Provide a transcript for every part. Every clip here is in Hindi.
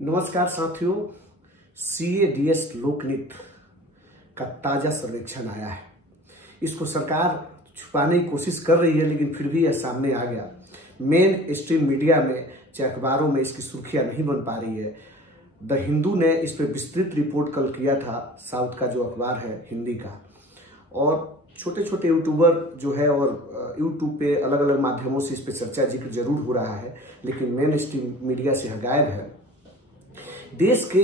नमस्कार साथियों, CADS लोकनीत का ताजा सर्वेक्षण आया है। इसको सरकार छुपाने की कोशिश कर रही है, लेकिन फिर भी यह सामने आ गया। मेन स्ट्रीम मीडिया में चाहे अखबारों में इसकी सुर्खियां नहीं बन पा रही है। द हिंदू ने इस पर विस्तृत रिपोर्ट कल किया था, साउथ का जो अखबार है हिंदी का। और छोटे छोटे यूट्यूबर जो है और यूट्यूब पे अलग अलग माध्यमों से इस पर चर्चा जिक्र जरूर हो रहा है, लेकिन मेन स्ट्रीम मीडिया से गायब है। देश के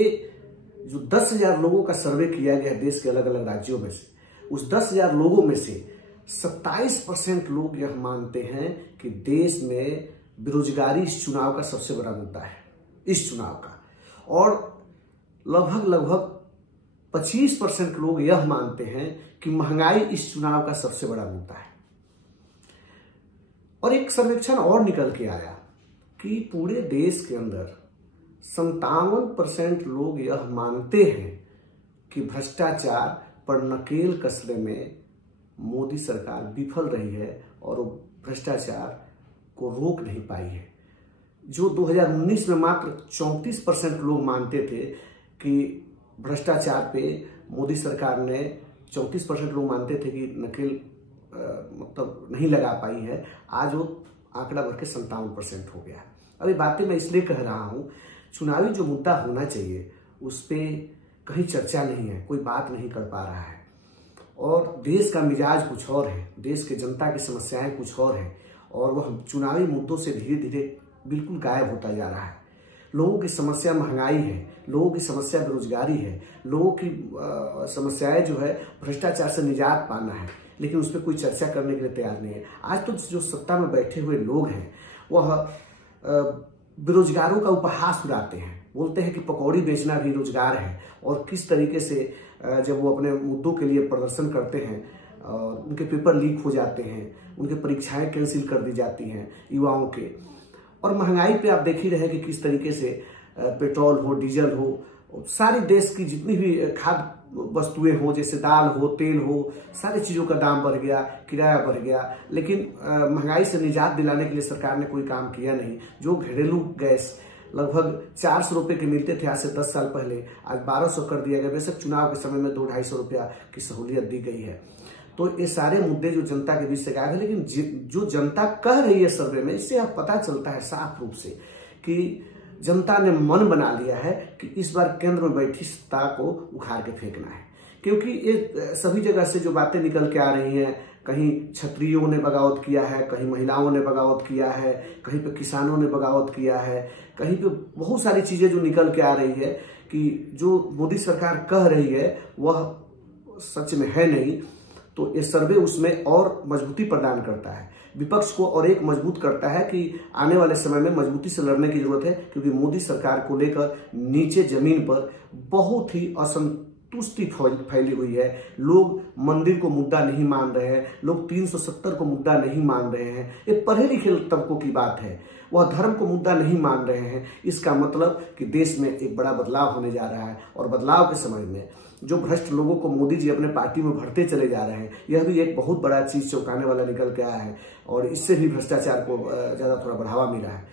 जो 10,000 लोगों का सर्वे किया गया है देश के अलग अलग राज्यों में से, उस 10,000 लोगों में से 27% लोग यह मानते हैं कि देश में बेरोजगारी इस चुनाव का सबसे बड़ा मुद्दा है, इस चुनाव का। और लगभग 25% लोग यह मानते हैं कि महंगाई इस चुनाव का सबसे बड़ा मुद्दा है। और एक सर्वेक्षण और निकल के आया कि पूरे देश के अंदर 57% लोग यह मानते हैं कि भ्रष्टाचार पर नकेल कसने में मोदी सरकार विफल रही है और वो भ्रष्टाचार को रोक नहीं पाई है। जो 2019 में मात्र 34% लोग मानते थे कि भ्रष्टाचार पे मोदी सरकार ने 34% लोग मानते थे कि नकेल मतलब नहीं लगा पाई है, आज वो आंकड़ा बढ़ के 57% हो गया। अभी बातें मैं इसलिए कह रहा हूं, चुनावी जो मुद्दा होना चाहिए उस पर कहीं चर्चा नहीं है, कोई बात नहीं कर पा रहा है। और देश का मिजाज कुछ और है, देश के जनता की समस्याएं कुछ और है, और वह चुनावी मुद्दों से धीरे धीरे बिल्कुल गायब होता जा रहा है। लोगों की समस्या महंगाई है, लोगों की समस्या बेरोजगारी है, लोगों की समस्याएं जो है भ्रष्टाचार से निजात पाना है, लेकिन उस पर कोई चर्चा करने के लिए तैयार नहीं है। आज तो जो सत्ता में बैठे हुए लोग हैं वह बेरोजगारों का उपहास उड़ाते हैं, बोलते हैं कि पकौड़ी बेचना भी रोजगार है। और किस तरीके से जब वो अपने मुद्दों के लिए प्रदर्शन करते हैं, उनके पेपर लीक हो जाते हैं, उनकी परीक्षाएं कैंसिल कर दी जाती हैं युवाओं के। और महंगाई पे आप देख ही रहे कि किस तरीके से पेट्रोल हो, डीजल हो, सारी देश की जितनी भी खाद्य वस्तुएं हो, जैसे दाल हो, तेल हो, सारी चीजों का दाम बढ़ गया, किराया बढ़ गया। लेकिन महंगाई से निजात दिलाने के लिए सरकार ने कोई काम किया नहीं। जो घरेलू गैस लगभग 400 रुपए के मिलते थे आज से 10 साल पहले, आज 1200 कर दिया गया। बेशक चुनाव के समय में 200-250 रुपया की सहूलियत दी गई है। तो ये सारे मुद्दे जो जनता के बीच से गायब है, लेकिन जो जनता कह रही है सर्वे में, इससे अब पता चलता है साफ रूप से कि जनता ने मन बना लिया है कि इस बार केंद्र में बैठी सत्ता को उखाड़ के फेंकना है। क्योंकि ये सभी जगह से जो बातें निकल के आ रही हैं, कहीं क्षत्रियों ने बगावत किया है, कहीं महिलाओं ने बगावत किया है, कहीं पे किसानों ने बगावत किया है, कहीं पे बहुत सारी चीजें जो निकल के आ रही है कि जो मोदी सरकार कह रही है वह सच में है नहीं। तो ये सर्वे उसमें और मजबूती प्रदान करता है, विपक्ष को और एक मजबूत करता है कि आने वाले समय में मजबूती से लड़ने की जरूरत है। क्योंकि मोदी सरकार को लेकर नीचे जमीन पर बहुत ही असंतुष्टि फैली हुई है। लोग मंदिर को मुद्दा नहीं मान रहे हैं, लोग 370 को मुद्दा नहीं मान रहे हैं। ये पढ़े लिखे तबकों की बात है, वह धर्म को मुद्दा नहीं मान रहे हैं। इसका मतलब कि देश में एक बड़ा बदलाव होने जा रहा है। और बदलाव के समय में जो भ्रष्ट लोगों को मोदी जी अपने पार्टी में भरते चले जा रहे हैं, यह भी एक बहुत बड़ा चीज चौंकाने वाला निकल के आया है। और इससे भी भ्रष्टाचार को ज्यादा थोड़ा बढ़ावा मिला है।